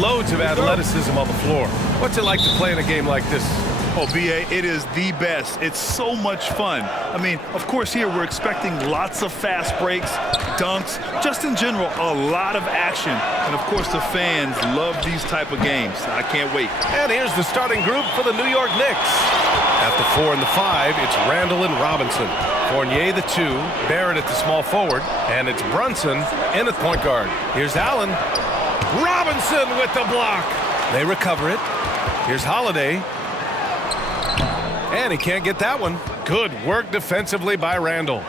Loads of athleticism on the floor. What's it like to play in a game like this? Oh, B.A., it is the best. It's so much fun. I mean, of course, here we're expecting lots of fast breaks, dunks, just in general, a lot of action. And, of course, the fans love these type of games. I can't wait. And here's the starting group for the New York Knicks. At the 4 and the 5, it's Randall and Robinson. Fournier, the 2, Barrett at the small forward, and it's Brunson in at point guard. Here's Allen. Robinson with the block. They recover it. Here's Holiday. And he can't get that one. Good work defensively by Randall.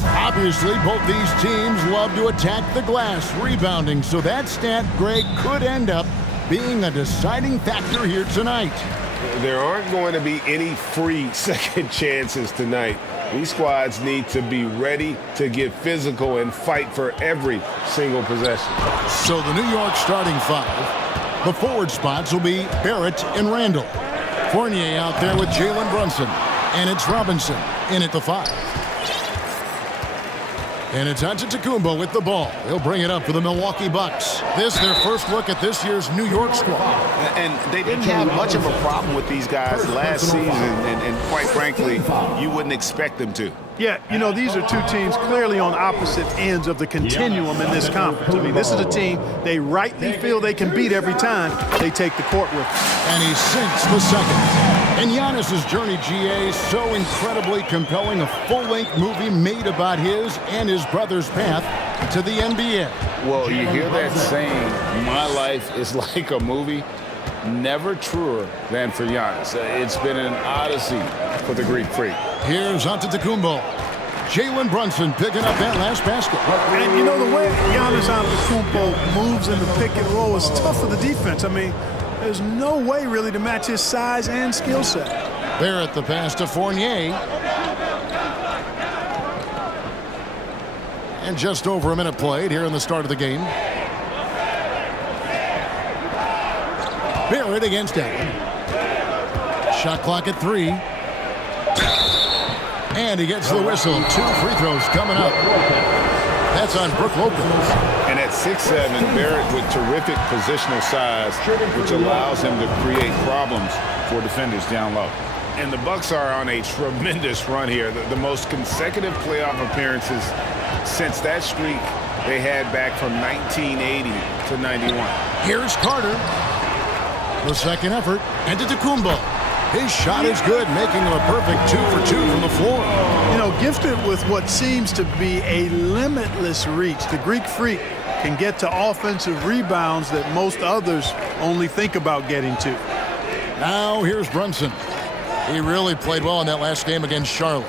Obviously, both these teams love to attack the glass, rebounding, so that stat, Greg, could end up being a deciding factor here tonight. There aren't going to be any free second chances tonight. These squads need to be ready to get physical and fight for every single possession. So the New York starting 5, the forward spots will be Barrett and Randall. Fournier out there with Jalen Brunson, and it's Robinson in at the 5. And it's Antetokounmpo with the ball. He'll bring it up for the Milwaukee Bucks. This their first look at this year's New York squad. And they didn't have much of a problem with these guys last season, and quite frankly, you wouldn't expect them to. Yeah, you know, these are two teams clearly on opposite ends of the continuum in this conference. I mean, this is a team they rightly feel they can beat every time they take the court with them. And he sinks the second. And Giannis's journey, GA, so incredibly compelling. A full-length movie made about his and his brother's path to the NBA. Well, you hear that saying, my life is like a movie. Never truer than for Giannis. It's been an odyssey for the Greek freak. Here's Antetokounmpo. Jalen Brunson picking up that last basket. And you know, the way Giannis Antetokounmpo moves in the pick and roll is tough for the defense. I mean, there's no way really to match his size and skill set. Barrett the pass to Fournier. And just over a minute played here in the start of the game. Barrett against Allen. Shot clock at 3. And he gets the whistle. 2 free throws coming up. That's on Brook Lopez. And at 6'7", Barrett with terrific positional size, which allows him to create problems for defenders down low. And the Bucks are on a tremendous run here. The most consecutive playoff appearances since that streak they had back from 1980 to 91. Here's Carter. The second effort. Antetokounmpo. His shot is good, making him a perfect 2 for 2 from the floor. You know, gifted with what seems to be a limitless reach, the Greek freak can get to offensive rebounds that most others only think about getting to. Now here's Brunson. He really played well in that last game against Charlotte.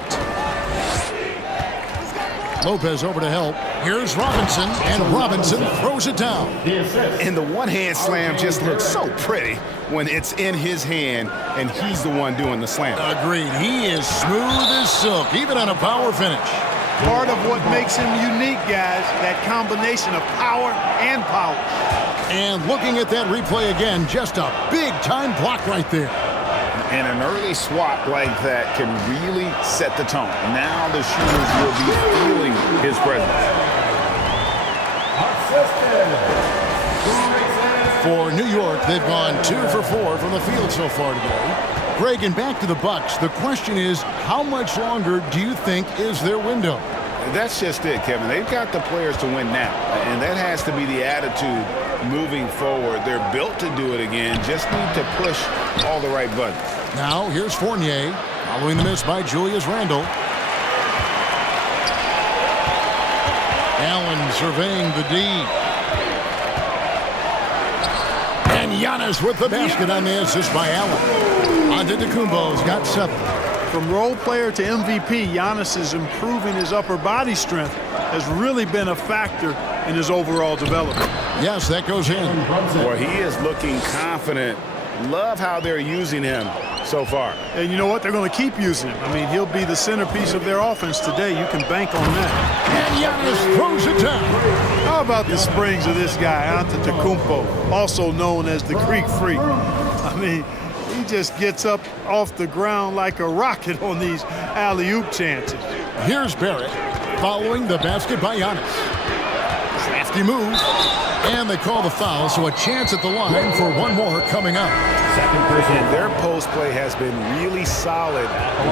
Lopez over to help. Here's Robinson, and Robinson throws it down. And the one-hand slam just looks so pretty when it's in his hand and he's the one doing the slam. Agreed. He is smooth as silk, even on a power finish. Part of what makes him unique, guys, that combination of power and polish. And looking at that replay again, just a big-time block right there. And an early swat like that can really set the tone. Now the shooters will be feeling his presence. For New York, they've gone 2 for 4 from the field so far today. Greg, and back to the Bucks. The question is, how much longer do you think is their window? That's just it, Kevin. They've got the players to win now, and that has to be the attitude moving forward. They're built to do it again, just need to push all the right buttons. Now here's Fournier, following the miss by Julius Randle. Allen surveying the D. And Giannis with the basket on the assist by Allen. Antetokounmpo's got 7. From role player to MVP, Giannis is improving his upper body strength has really been a factor in his overall development. Yes, that goes in. Well, he is looking confident. Love how they're using him so far. And you know what? They're going to keep using him. I mean, he'll be the centerpiece of their offense today. You can bank on that. And Giannis throws it down. How about the springs of this guy, Antetokounmpo, also known as the Greek Freak? I mean, he just gets up off the ground like a rocket on these alley-oop chances. Here's Barrett. following the basket by Giannis. Crafty move. And they call the foul, so a chance at the line for one more coming up. And their post play has been really solid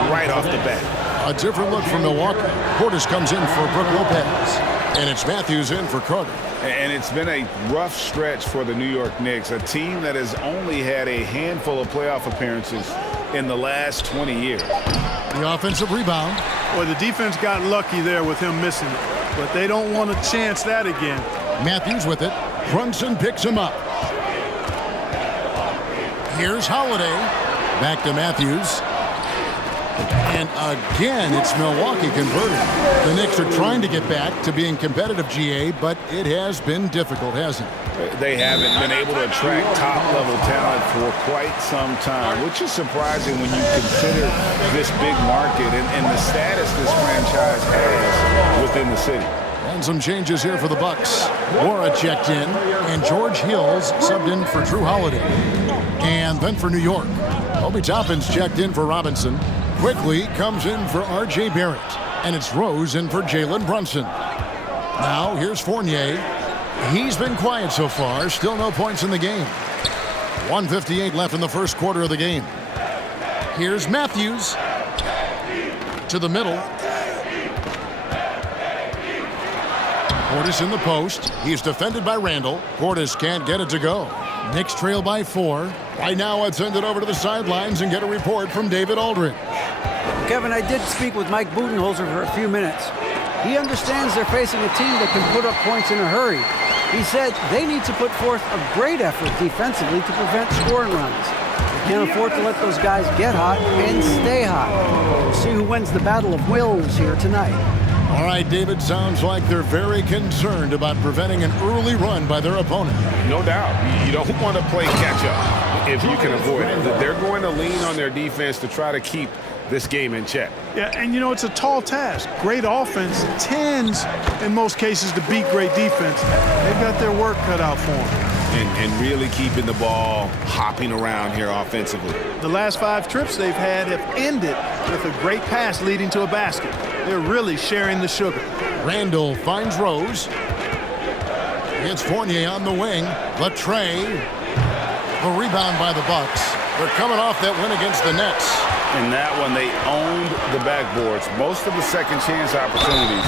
right off the bat. A different look from Milwaukee. Portis comes in for Brook Lopez. And it's Matthews in for Carter. And it's been a rough stretch for the New York Knicks, a team that has only had a handful of playoff appearances in the last 20 years. The offensive rebound. Boy, the defense got lucky there with him missing it, but they don't want to chance that again. Matthews with it. Brunson picks him up. Here's Holiday. Back to Matthews. And again, it's Milwaukee converting. The Knicks are trying to get back to being competitive, GA, but it has been difficult, hasn't it? They haven't been able to attract top-level talent for quite some time, which is surprising when you consider this big market and the status this franchise has within the city. And some changes here for the Bucks. Wara checked in, and George Hills subbed in for Drew Holiday. And then for New York, Obi Toppin's checked in for Robinson. Quickly comes in for R.J. Barrett. And it's Rose in for Jalen Brunson. Now here's Fournier. He's been quiet so far. Still no points in the game. 1:58 left in the first quarter of the game. Here's Matthews. To the middle. Portis in the post. He's defended by Randall. Portis can't get it to go. Knicks trail by 4. Right now, let's send it over to the sidelines and get a report from David Aldridge. Kevin, I did speak with Mike Budenholzer for a few minutes. He understands they're facing a team that can put up points in a hurry. He said they need to put forth a great effort defensively to prevent scoring runs. They can't afford to let those guys get hot and stay hot. We'll see who wins the battle of wills here tonight. All right, David, sounds like they're very concerned about preventing an early run by their opponent. No doubt. You don't want to play catch-up if you can avoid it. They're going to lean on their defense to try to keep this game in check. Yeah, and you know, it's a tall task. Great offense tends, in most cases, to beat great defense. They've got their work cut out for them. And really keeping the ball hopping around here offensively. The last 5 trips they've had have ended with a great pass leading to a basket. They're really sharing the sugar. Randall finds Rose. It's Fournier on the wing. Latrey. The rebound by the Bucks. They're coming off that win against the Nets. In that one, they owned the backboards. Most of the second chance opportunities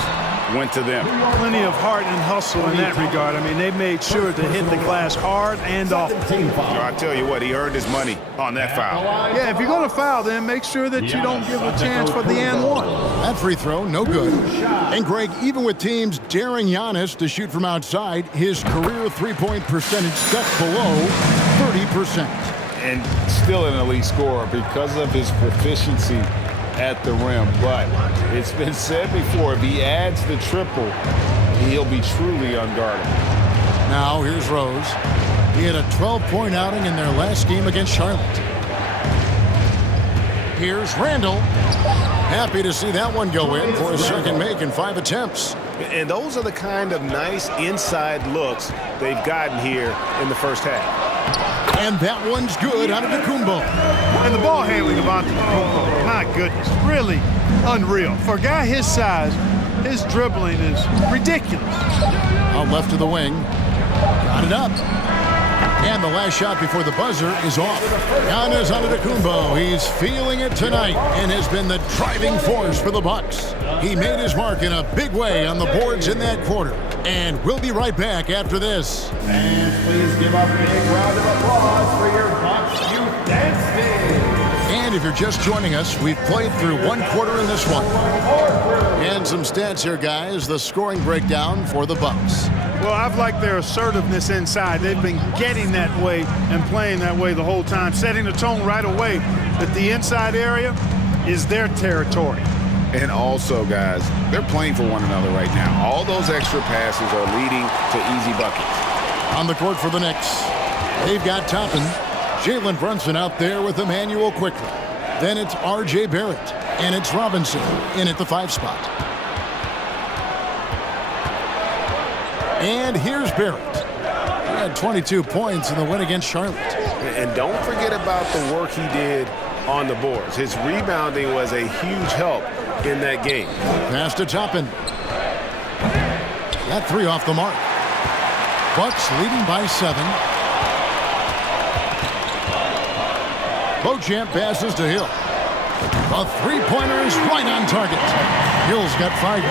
went to them. Plenty of heart and hustle in that regard. I mean, they made sure to hit the glass hard and often. I tell you what, he earned his money on that foul. Yeah, if you're going to foul, then make sure that you don't give a chance for the and one. That free throw, no good. And Greg, even with teams daring Giannis to shoot from outside, his career three-point percentage stuck below 30%. And still an elite scorer because of his proficiency at the rim. But it's been said before, if he adds the triple, he'll be truly unguardable. Now here's Rose. He had a 12-point outing in their last game against Charlotte. Here's Randall. Happy to see that one go in for a second make in 5 attempts. And those are the kind of nice inside looks they've gotten here in the first half. And that one's good out of Antetokounmpo. And the ball handling of Antetokounmpo, my goodness, really unreal. For a guy his size, his dribbling is ridiculous. Out left of the wing. Got it up. And the last shot before the buzzer is off. Giannis Antetokounmpo, he's feeling it tonight and has been the driving force for the Bucks. He made his mark in a big way on the boards in that quarter. And we'll be right back after this. And please give a big round of applause for your Bucks Youth Dance Team. And if you're just joining us, we've played through one quarter in this one. And some stats here, guys. The scoring breakdown for the Bucks. Well, I've liked their assertiveness inside. They've been getting that way and playing that way the whole time, setting the tone right away that the inside area is their territory. And also, guys, they're playing for one another right now. All those extra passes are leading to easy buckets. On the court for the Knicks, they've got Toppin. Jalen Brunson out there with Emmanuel quickly. Then it's R.J. Barrett, and it's Robinson in at the 5 spot. And here's Barrett. He had 22 points in the win against Charlotte. And don't forget about the work he did on the boards. His rebounding was a huge help in that game. Pass to Toppin. That three off the mark. Bucks leading by 7. Beauchamp passes to Hill. A three-pointer is right on target. Hill's got 5 now.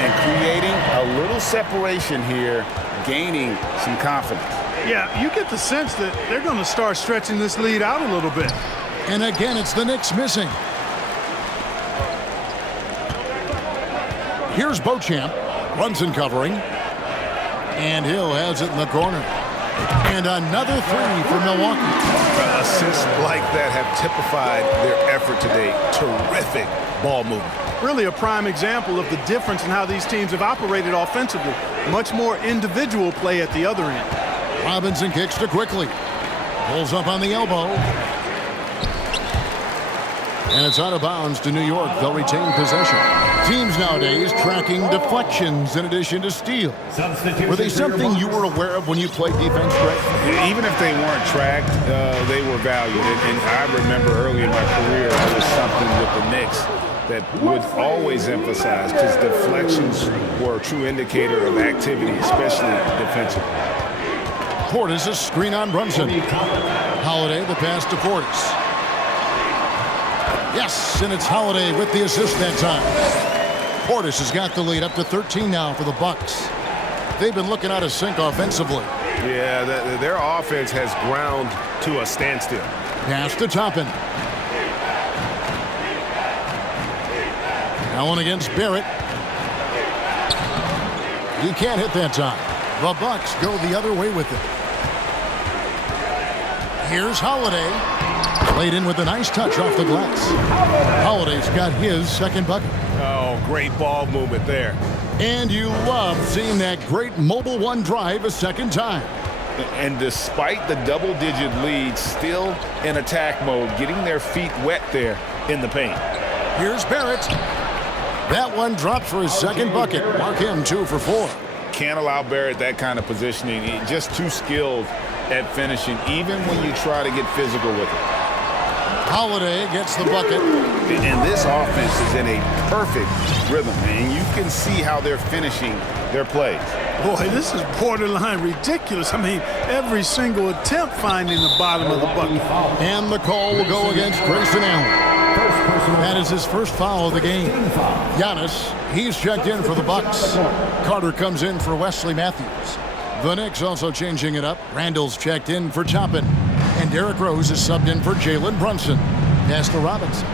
And creating a little separation here, gaining some confidence. Yeah, you get the sense that they're going to start stretching this lead out a little bit. And again, it's the Knicks missing. Here's Beauchamp. Brunson covering. And Hill has it in the corner. And another three for Milwaukee. Assists like that have typified their effort today. Terrific ball movement. Really a prime example of the difference in how these teams have operated offensively. Much more individual play at the other end. Robinson kicks to Quickly. Pulls up on the elbow. And it's out of bounds to New York. They'll retain possession. Teams nowadays tracking deflections in addition to steals. Were they something you were aware of when you played defense, Greg? Even if they weren't tracked, they were valued. And I remember early in my career, there was something with the Knicks that would always emphasize, because deflections were a true indicator of activity, especially defensively. Portis a screen on Brunson. Holiday the pass to Portis. Yes, and it's Holiday with the assist that time. Portis has got the lead up to 13 now for the Bucks. They've been looking out of sync offensively. Yeah, their offense has ground to a standstill. Pass to Toppin. Allen against Barrett. He can't hit that time. The Bucks go the other way with it. Here's Holiday. Played in with a nice touch off the glass. Holiday's got his second bucket. Oh, great ball movement there. And you love seeing that great mobile one drive a second time. And despite the double-digit lead, still in attack mode, getting their feet wet there in the paint. Here's Barrett. That one dropped for his second bucket. Mark him 2 for 4. Can't allow Barrett that kind of positioning. He's just too skilled at finishing, even when you try to get physical with it. Holiday gets the bucket. And this offense is in a perfect rhythm, and you can see how they're finishing their plays. Boy, this is borderline ridiculous. I mean, every single attempt finding the bottom of the bucket. And the call will go against Grayson Allen. That is his first foul of the game. Giannis, he's checked in for the Bucks. Carter comes in for Wesley Matthews. The Knicks also changing it up. Randall's checked in for Toppin. And Derrick Rose is subbed in for Jalen Brunson. Pass to Robinson.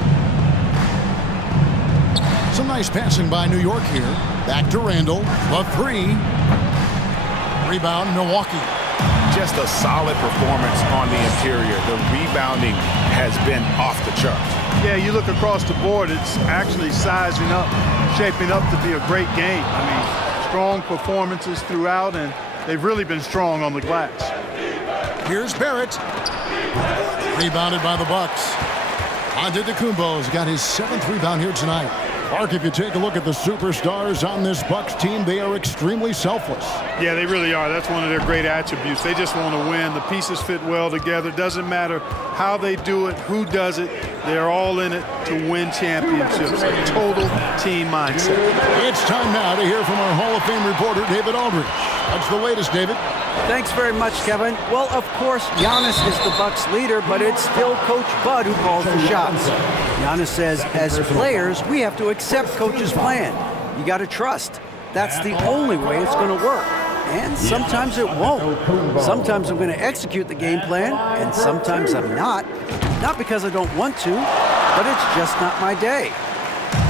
Some nice passing by New York here. Back to Randall. The three. Rebound, Milwaukee. Just a solid performance on the interior. The rebounding has been off the charts. Yeah, you look across the board, it's actually sizing up, shaping up to be a great game. I mean, strong performances throughout, and they've really been strong on the glass. Here's Barrett. Rebounded by the Bucks. Antetokounmpo's got his 7th rebound here tonight. Mark, if you take a look at the superstars on this Bucks team, they are extremely selfless. Yeah, they really are. That's one of their great attributes. They just want to win. The pieces fit well together. Doesn't matter how they do it, who does it. They're all in it to win championships. A total team mindset. It's time now to hear from our Hall of Fame reporter, David Aldridge. What's the latest, David? Thanks very much, Kevin. Well, of course, Giannis is the Bucks leader, but it's still Coach Bud who calls the shots. Giannis says, as players, we have to accept Coach's plan. You got to trust. That's the only way it's going to work. And sometimes it won't. Sometimes I'm going to execute the game plan, and sometimes I'm not. Not because I don't want to, but it's just not my day.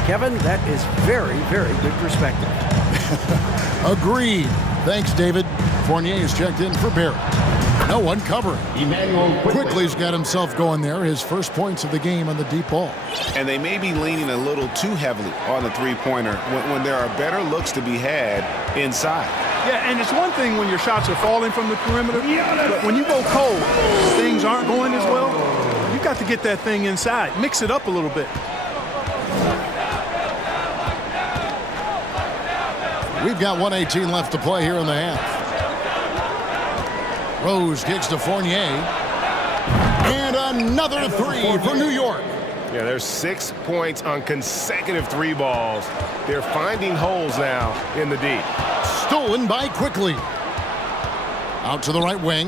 Kevin, that is very, very good perspective. Agreed. Thanks, David. Fournier is checked in for Barrett. No one covering. Quickly's got himself going there. His first points of the game on the deep ball. And they may be leaning a little too heavily on the three-pointer when there are better looks to be had inside. Yeah, and it's one thing when your shots are falling from the perimeter, but when you go cold, things aren't going as well. You've got to get that thing inside. Mix it up a little bit. We've got 1:18 left to play here in the half. Rose kicks to Fournier. And another three for New York. Yeah, there's 6 points on consecutive 3 balls. They're finding holes now in the D. stolen by Quickly. Out to the right wing.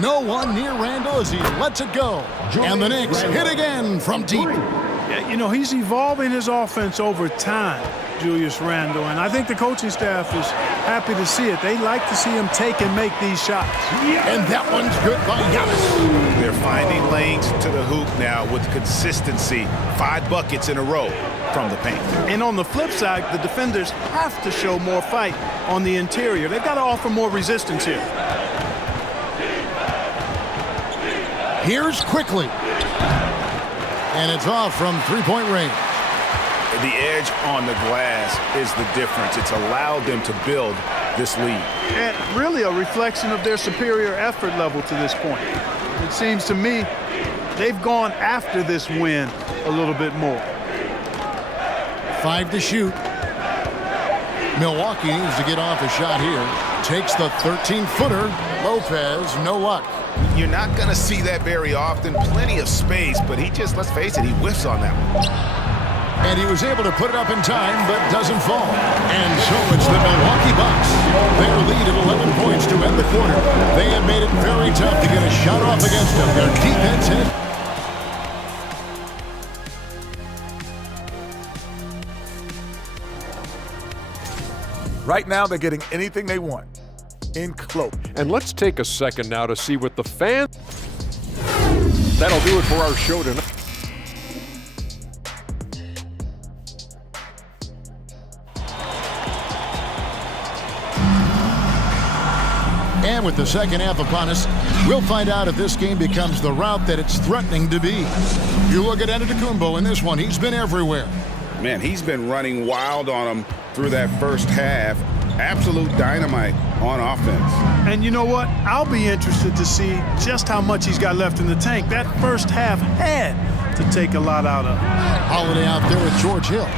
No one near Randall as he lets it go. And the Knicks hit again from deep. Yeah, you know, he's evolving his offense over time, Julius Randle, and I think the coaching staff is happy to see it. They like to see him take and make these shots. And that one's good by Giannis. They're finding lanes to the hoop now with consistency. 5 buckets in a row from the paint. And on the flip side, the defenders have to show more fight on the interior. They've got to offer more resistance here. Here's Quickly. And it's off from three-point range. The edge on the glass is the difference. It's allowed them to build this lead. And really a reflection of their superior effort level to this point. It seems to me they've gone after this win a little bit more. 5 to shoot. Milwaukee needs to get off a shot here. Takes the 13-footer. Lopez, no luck. You're not going to see that very often. Plenty of space, but he just, let's face it, he whiffs on that one. And he was able to put it up in time, but doesn't fall. And so it's the Milwaukee Bucks. Their lead of 11 points to end the quarter. They have made it very tough to get a shot off against them. Their defense hit. Right now, they're getting anything they want in cloak. And let's take a second now to see what the fans... That'll do it for our show tonight. And with the second half upon us, we'll find out if this game becomes the route that it's threatening to be. You look at Antetokounmpo in this one, he's been everywhere. Man, he's been running wild on him through that first half. Absolute dynamite on offense. And you know what? I'll be interested to see just how much he's got left in the tank. That first half had to take a lot out of him. Holiday out there with George Hill.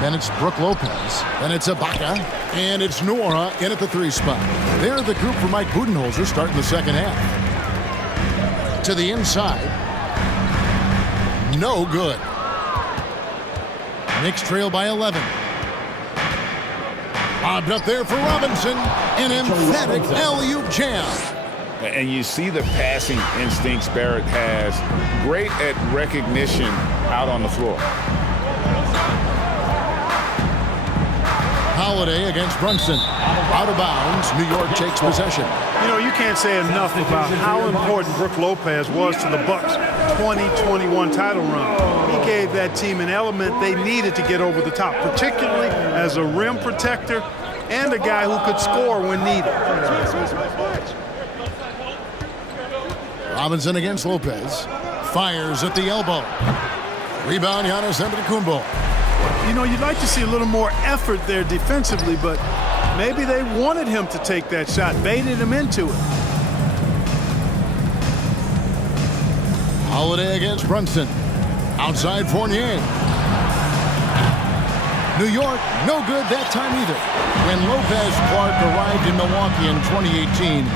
Then it's Brook Lopez. Then it's Ibaka. And it's Nora in at the 3 spot. They're the group for Mike Budenholzer starting the second half. To the inside. No good. Knicks trail by 11. Bobbed up there for Robinson. An emphatic alley-oop jam. And you see the passing instincts Barrett has. Great at recognition out on the floor. Holiday against Brunson. Out of bounds. New York takes possession. You know, you can't say enough about how important Brook Lopez was to the Bucks' 2021 title run. He gave that team an element they needed to get over the top, particularly as a rim protector and a guy who could score when needed. Robinson against Lopez. Fires at the elbow. Rebound, Giannis Antetokounmpo. You know, you'd like to see a little more effort there defensively, but maybe they wanted him to take that shot, baited him into it. Holiday against Brunson. Outside Fournier. New York, no good that time either. When Lopez Clark arrived in Milwaukee in 2018,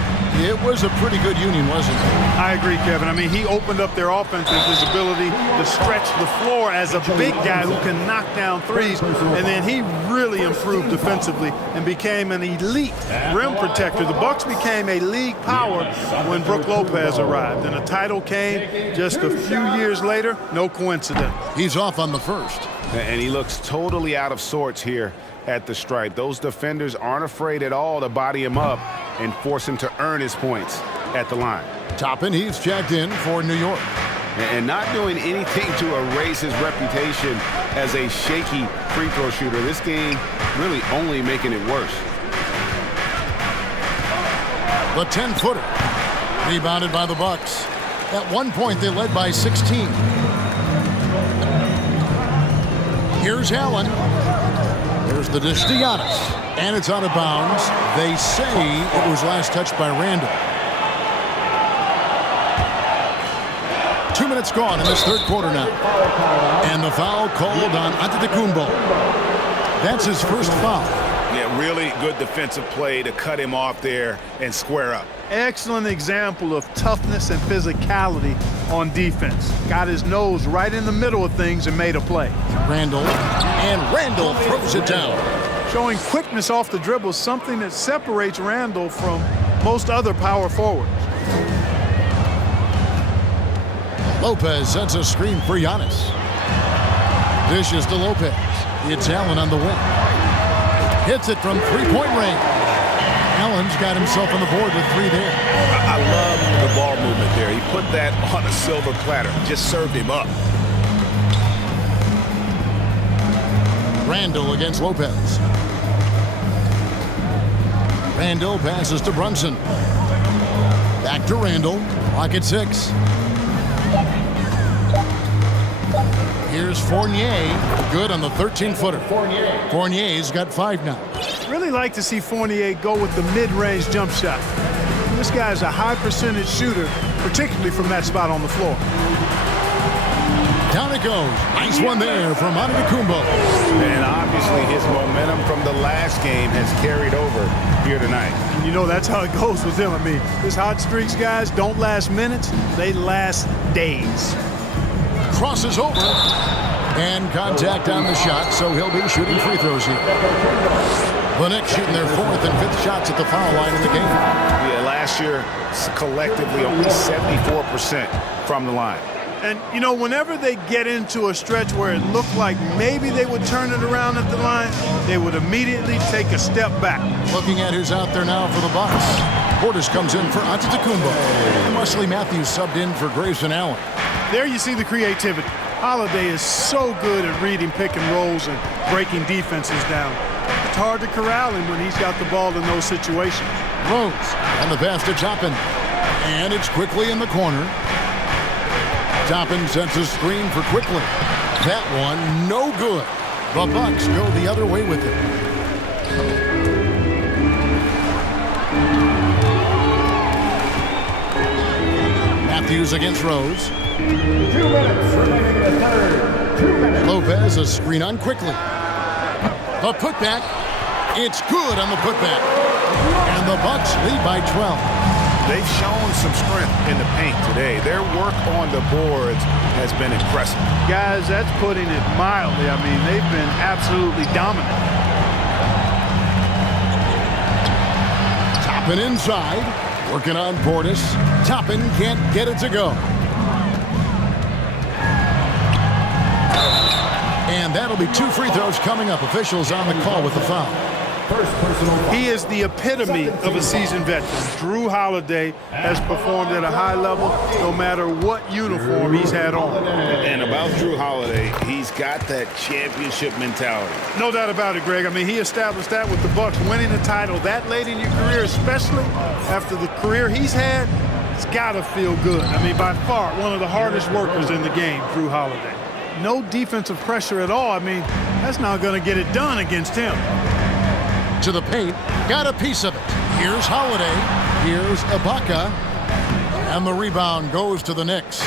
it was a pretty good union, wasn't it? I agree, Kevin. I mean, he opened up their offense with his ability to stretch the floor as a big guy who can knock down threes. And then he really improved defensively and became an elite rim protector. The Bucks became a league power when Brook Lopez arrived. And a title came just a few years later. No coincidence. He's off on the first. And he looks totally out of sorts here at the stripe. Those defenders aren't afraid at all to body him up and force him to earn his points at the line. Toppin, he's checked in for New York. And not doing anything to erase his reputation as a shaky free throw shooter. This game really only making it worse. The 10-footer. Rebounded by the Bucks. At one point, they led by 16. Here's Allen. There's the dish to Giannis. And it's out of bounds. They say it was last touched by Randall. 2 minutes gone in this third quarter now. And the foul called on Antetokounmpo. That's his first foul. Yeah, really good defensive play to cut him off there and square up. Excellent example of toughness and physicality on defense. Got his nose right in the middle of things and made a play. Randall throws it down. showing quickness off the dribble, something that separates Randall from most other power forwards. Lopez sets a screen for Giannis. Dishes to Lopez. It's Allen on the wing. Hits it from three-point range. Allen's got himself on the board with 3 there. I love the ball movement there. He put that on a silver platter. Just served him up. Randall against Lopez. Randall passes to Brunson. Back to Randall. Clock at 6. Here's Fournier. Good on the 13-footer. Fournier's got 5 now. Really like to see Fournier go with the mid-range jump shot. This guy's a high percentage shooter, particularly from that spot on the floor. Down it goes. Nice one there from Antetokounmpo. And obviously his momentum from the last game has carried over here tonight. And you know that's how it goes with him. I mean, his hot streaks, guys, don't last minutes. They last days. Crosses over. And contact on the shot, so he'll be shooting free throws here. The Knicks shooting their 4th and 5th shots at the foul line in the game. Yeah, last year, collectively, only 74% from the line. And, you know, whenever they get into a stretch where it looked like maybe they would turn it around at the line, they would immediately take a step back. Looking at who's out there now for the Bucks. Portis comes in for Antetokounmpo. Wesley Matthews subbed in for Grayson Allen. There you see the creativity. Holiday is so good at reading pick and rolls and breaking defenses down. It's hard to corral him when he's got the ball in those situations. Rose and the pass to Toppin. And it's quickly in the corner. Toppin sets a screen for Quickly. That one, no good. The Bucks go the other way with it. Matthews against Rose. 2 minutes remaining in the third. 2 minutes. Lopez, a screen on Quickly. The putback. It's good on the putback. And the Bucks lead by 12. They've shown some strength in the paint today. Their work on the boards has been impressive. Guys, that's putting it mildly. I mean, they've been absolutely dominant. Toppin inside. Working on Portis. Toppin can't get it to go. And that'll be 2 free throws coming up. Officials on the call with the foul. First personal foul. He is the epitome of a seasoned veteran. Drew Holiday has performed at a high level no matter what uniform he's had on. And about Drew Holiday, he's got that championship mentality. No doubt about it, Greg. I mean, he established that with the Bucks winning the title that late in your career, especially after the career he's had. It's got to feel good. I mean, by far, one of the hardest workers in the game, Drew Holiday. No defensive pressure at all. I mean, that's not going to get it done against him. To the paint, got a piece of it. Here's Holiday, here's Ibaka, and the rebound goes to the Knicks.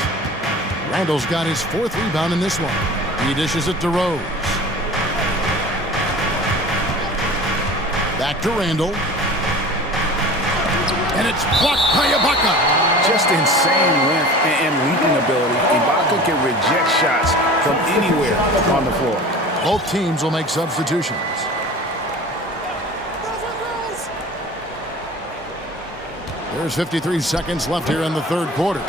Randall's got his 4th rebound in this one. He dishes it to Rose. Back to Randall. And it's blocked by Ibaka. Just insane length and leaping ability. Ibaka can reject shots from anywhere on the floor. Both teams will make substitutions. There's 53 seconds left here in the 3rd quarter.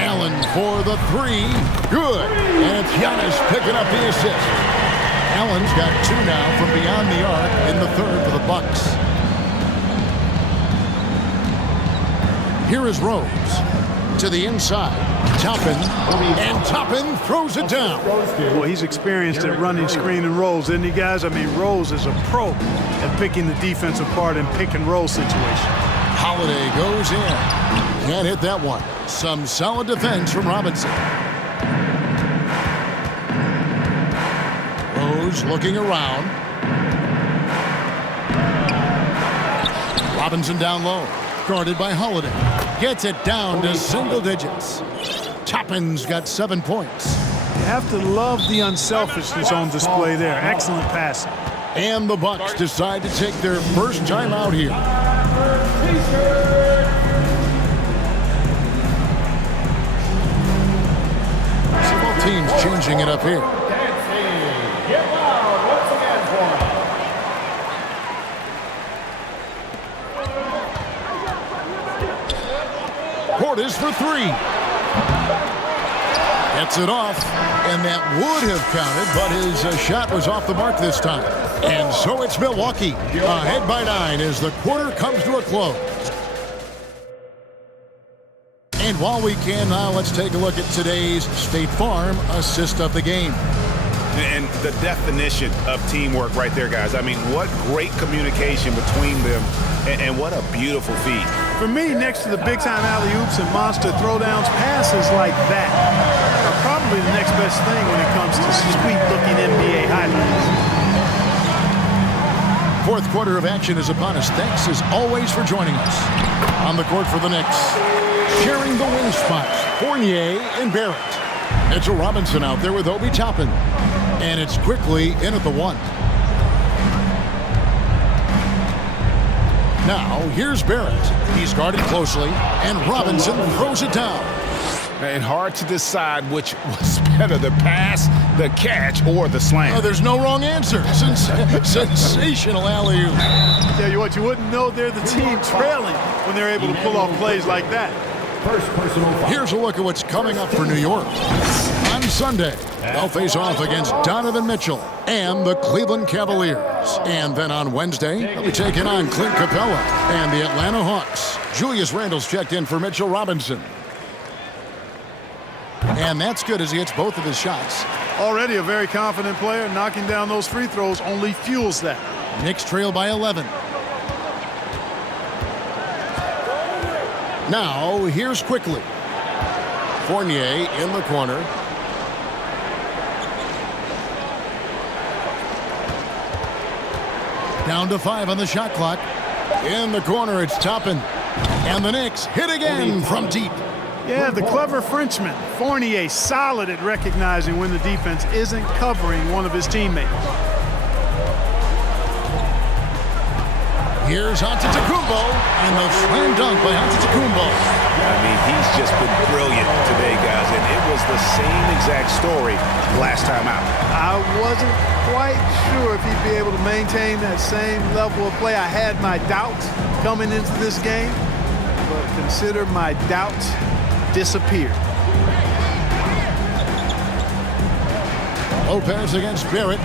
Allen for the 3. Good. And it's Giannis picking up the assist. Allen's got 2 now from beyond the arc in the 3rd for the Bucks. Here is Rose. To the inside. Toppin. And Toppin throws it down. Well, he's experienced at running screen and rolls, isn't he, guys? I mean, Rose is a pro at picking the defense apart in pick and roll situations. Holiday goes in. Can't hit that one. Some solid defense from Robinson. Rose looking around. Robinson down low. Guarded by Holiday. Gets it down to single digits. Toppin's got 7 points. You have to love the unselfishness on display there. Excellent passing. And the Bucks decide to take their first time out here. So teams changing it up here. Get loud once again for him. Portis for three. Gets it off, and that would have counted, but his shot was off the mark this time. And so it's Milwaukee ahead by 9 as the quarter comes to a close. And while we can, now let's take a look at today's State Farm assist of the game. And the definition of teamwork right there, guys. I mean, what great communication between them, and what a beautiful feed. For me, next to the big-time alley-oops and monster throwdowns, passes like that are probably the next best thing when it comes to sweet-looking NBA highlights. Fourth quarter of action is upon us. Thanks, as always, for joining us. On the court for the Knicks, sharing the wing spots, Fournier and Barrett. Mitchell Robinson out there with Obi Toppin. And it's quickly in at the 1. Now, here's Barrett. He's guarded closely, and Robinson throws it down. And hard to decide which was better, the pass, the catch, or the slam. Oh, there's no wrong answer. Sensational alley-oop. Tell you what, you wouldn't know they're the team trailing when they're able to pull off plays like that. Here's a look at what's coming up for New York. On Sunday, they'll face off against Donovan Mitchell and the Cleveland Cavaliers. And then on Wednesday, they'll be taking on Clint Capella and the Atlanta Hawks. Julius Randle's checked in for Mitchell Robinson. And that's good as he hits both of his shots. Already a very confident player. Knocking down those free throws only fuels that. Knicks trail by 11. Now, here's quickly. Fournier in the corner. Down to 5 on the shot clock. In the corner, it's Toppin. And the Knicks hit again from deep. Yeah, the clever Frenchman. Fournier solid at recognizing when the defense isn't covering one of his teammates. Here's Antetokounmpo, and the slam dunk by Antetokounmpo. I mean, he's just been brilliant today, guys, and it was the same exact story last time out. I wasn't quite sure if he'd be able to maintain that same level of play. I had my doubts coming into this game, but consider my doubts disappeared. Lopez against Barrett.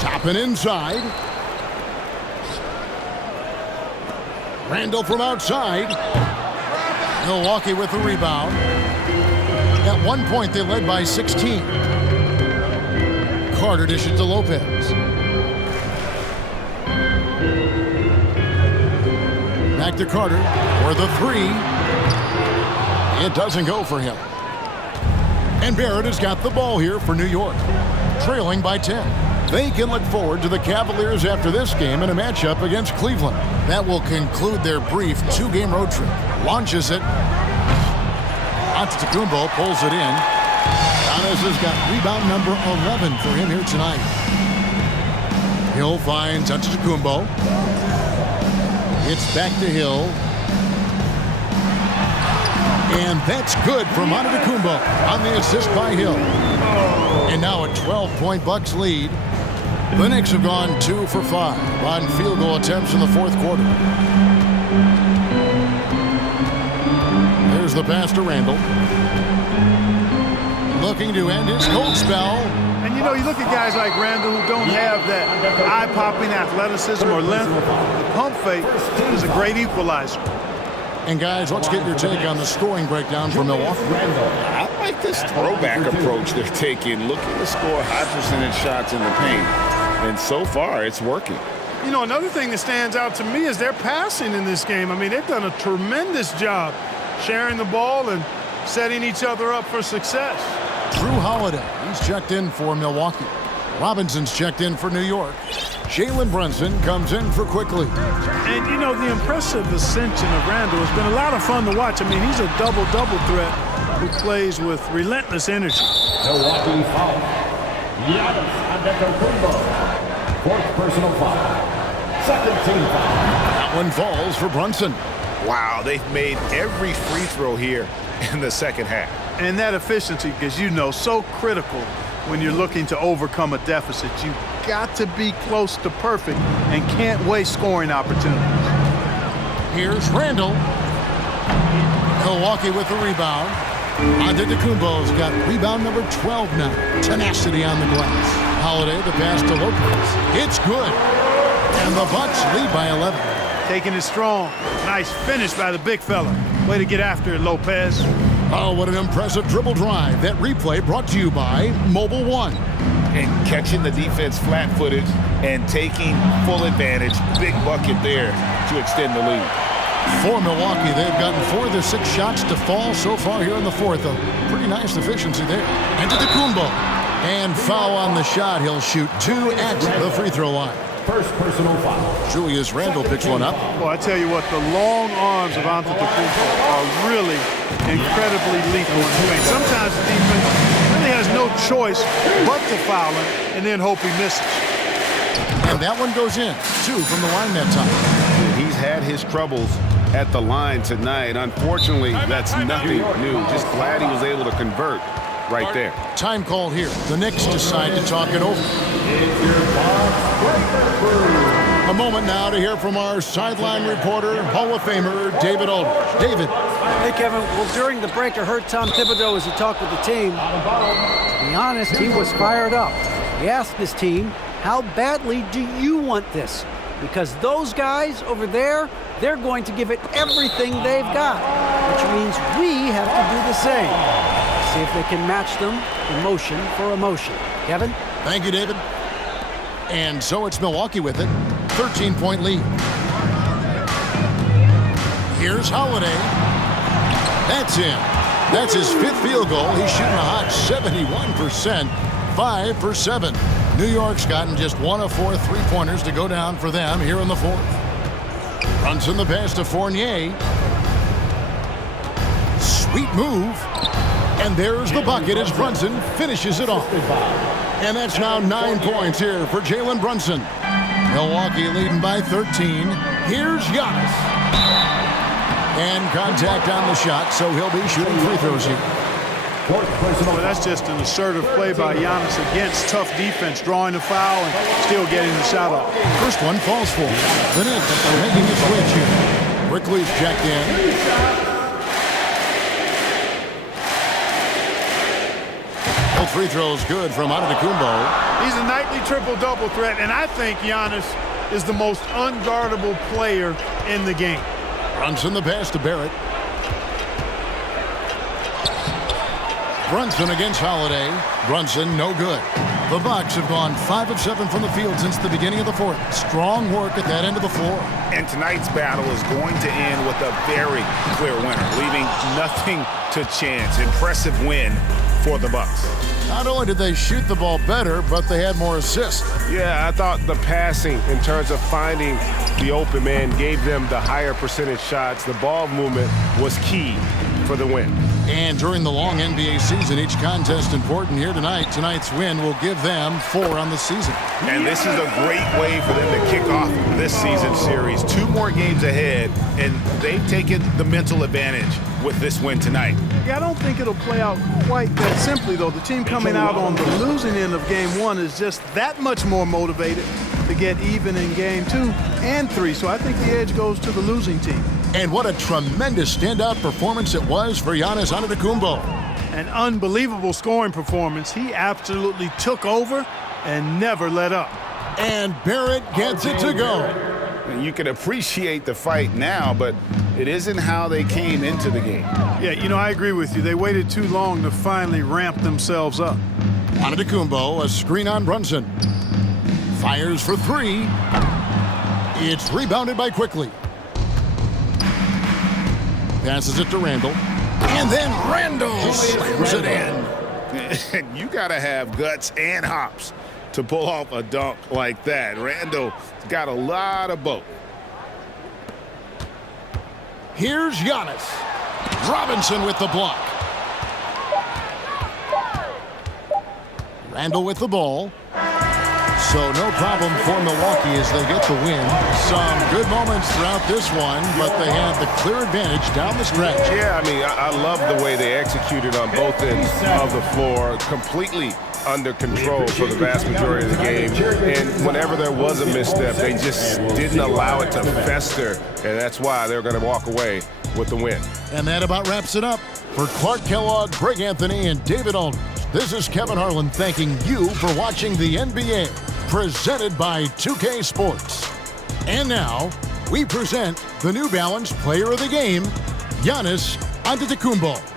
Toppin inside. Randle from outside. Milwaukee with the rebound. At one point, they led by 16. Carter dishes to Lopez. Back to Carter for the 3. It doesn't go for him. And Barrett has got the ball here for New York, trailing by 10. They can look forward to the Cavaliers after this game in a matchup against Cleveland. That will conclude their brief 2-game road trip. Launches it. Antetokounmpo pulls it in. Giannis has got rebound number 11 for him here tonight. Hill finds Antetokounmpo. It's back to Hill. And that's good from Antetokounmpo on the assist by Hill. And now a 12-point Bucks lead. The Knicks have gone 2 for 5 on field goal attempts in the fourth quarter. There's the pass to Randle. Looking to end his cold spell. And you know, you look at guys like Randle who don't have that eye-popping athleticism or length. The pump fake is a great equalizer. And guys, let's get your take on the scoring breakdown for Milwaukee. I like this throwback approach they're taking, looking to score high percentage shots in the paint. And so far, it's working. You know, another thing that stands out to me is their passing in this game. I mean, they've done a tremendous job sharing the ball and setting each other up for success. Drew Holiday, he's checked in for Milwaukee. Robinson's checked in for New York. Jalen Brunson comes in for Quickly. And, you know, the impressive ascension of Randle has been a lot of fun to watch. I mean, he's a double-double threat who plays with relentless energy. Milwaukee foul. Giannis Antetokounmpo. Fourth personal foul. Second team foul. That one falls for Brunson. Wow, they've made every free throw here in the second half. And that efficiency, as you know, so critical when you're looking to overcome a deficit. You've got to be close to perfect and can't waste scoring opportunities. Here's Randall. Milwaukee with the rebound. Antetokounmpo's got rebound number 12 now. Tenacity on the glass. Holiday, the pass to Lopez. It's good. And the Bucks lead by 11. Taking it strong. Nice finish by the big fella. Way to get after it, Lopez. Oh, what an impressive dribble drive. That replay brought to you by Mobile One. And catching the defense flat-footed and taking full advantage. Big bucket there to extend the lead. For Milwaukee, they've gotten 4 of their 6 shots to fall so far here in the fourth. A pretty nice efficiency there. Antetokounmpo. And foul on the shot. He'll shoot 2 at the free throw line. First personal foul. Julius Randle picks one up. Well, I tell you what, the long arms of Antetokounmpo are really incredibly lethal in the paint. Sometimes the defense really has no choice but to foul him and then hope he misses. And that one goes in. 2 from the line that time. He's had his troubles at the line tonight. Unfortunately, that's nothing new. Just glad he was able to convert right there. Time call here. The Knicks decide to talk it over. A moment now to hear from our sideline reporter, Hall of Famer David Aldridge. David. Hey, Kevin. Well, during the break, I heard Tom Thibodeau as he talked with the team. To be honest, he was fired up. He asked his team, how badly do you want this? Because those guys over there, they're going to give it everything they've got, which means we have to do the same. See if they can match them emotion for emotion. Kevin? Thank you, David. And so it's Milwaukee with it. 13-point lead. Here's Holiday. That's in. That's his 5th field goal. He's shooting a hot 71%. 5 for 7. New York's gotten just 1 of 4 3-pointers to go down for them here in the fourth. Brunson the pass to Fournier. Sweet move. And there's the bucket as Brunson finishes it off. And that's now 9 points here for Jalen Brunson. Milwaukee leading by 13. Here's Giannis. And contact on the shot, so he'll be shooting free throws here. Well, that's just an assertive play by Giannis against tough defense, drawing the foul and still getting the shot off. First one falls for him. The Knicks are making a switch here. Quickly's checked in. Both free throws good from Antetokounmpo. He's a nightly triple-double threat, and I think Giannis is the most unguardable player in the game. Brunson the pass to Barrett. Brunson against Holiday. Brunson no good. The Bucks have gone 5 of 7 from the field since the beginning of the fourth. Strong work at that end of the floor. And tonight's battle is going to end with a very clear winner, leaving nothing to chance. Impressive win for the Bucks. Not only did they shoot the ball better, but they had more assists. Yeah, I thought the passing in terms of finding the open man gave them the higher percentage shots. The ball movement was key for the win. And during the long NBA season, each contest important here tonight. Tonight's win will give them 4 on the season. And this is a great way for them to kick off this season series. 2 more games ahead, and they've taken the mental advantage with this win tonight. Yeah, I don't think it'll play out quite that simply, though. The team coming out on the losing end of game 1 is just that much more motivated to get even in game 2 and 3. So I think the edge goes to the losing team. And what a tremendous standout performance it was for Giannis Antetokounmpo. An unbelievable scoring performance. He absolutely took over and never let up. And Barrett gets it to go. And you can appreciate the fight now, but it isn't how they came into the game. Yeah, you know, I agree with you. They waited too long to finally ramp themselves up. Antetokounmpo, a screen on Brunson. Fires for 3. It's rebounded by Quickly. Passes it to Randall. And then Randall slams it in. You got to have guts and hops to pull off a dunk like that. Randall's got a lot of both. Here's Giannis. Robinson with the block. Randall with the ball. So no problem for Milwaukee as they get the win. Some good moments throughout this one, but they had the clear advantage down the stretch. Yeah, I mean, I love the way they executed on both ends of the floor, completely under control for the vast majority of the game. And whenever there was a misstep, they just didn't allow it to fester, and that's why they're going to walk away with the win. And that about wraps it up. For Clark Kellogg, Greg Anthony, and David Aldridge, this is Kevin Harlan thanking you for watching the NBA, presented by 2K Sports. And now, we present the New Balance Player of the Game, Giannis Antetokounmpo.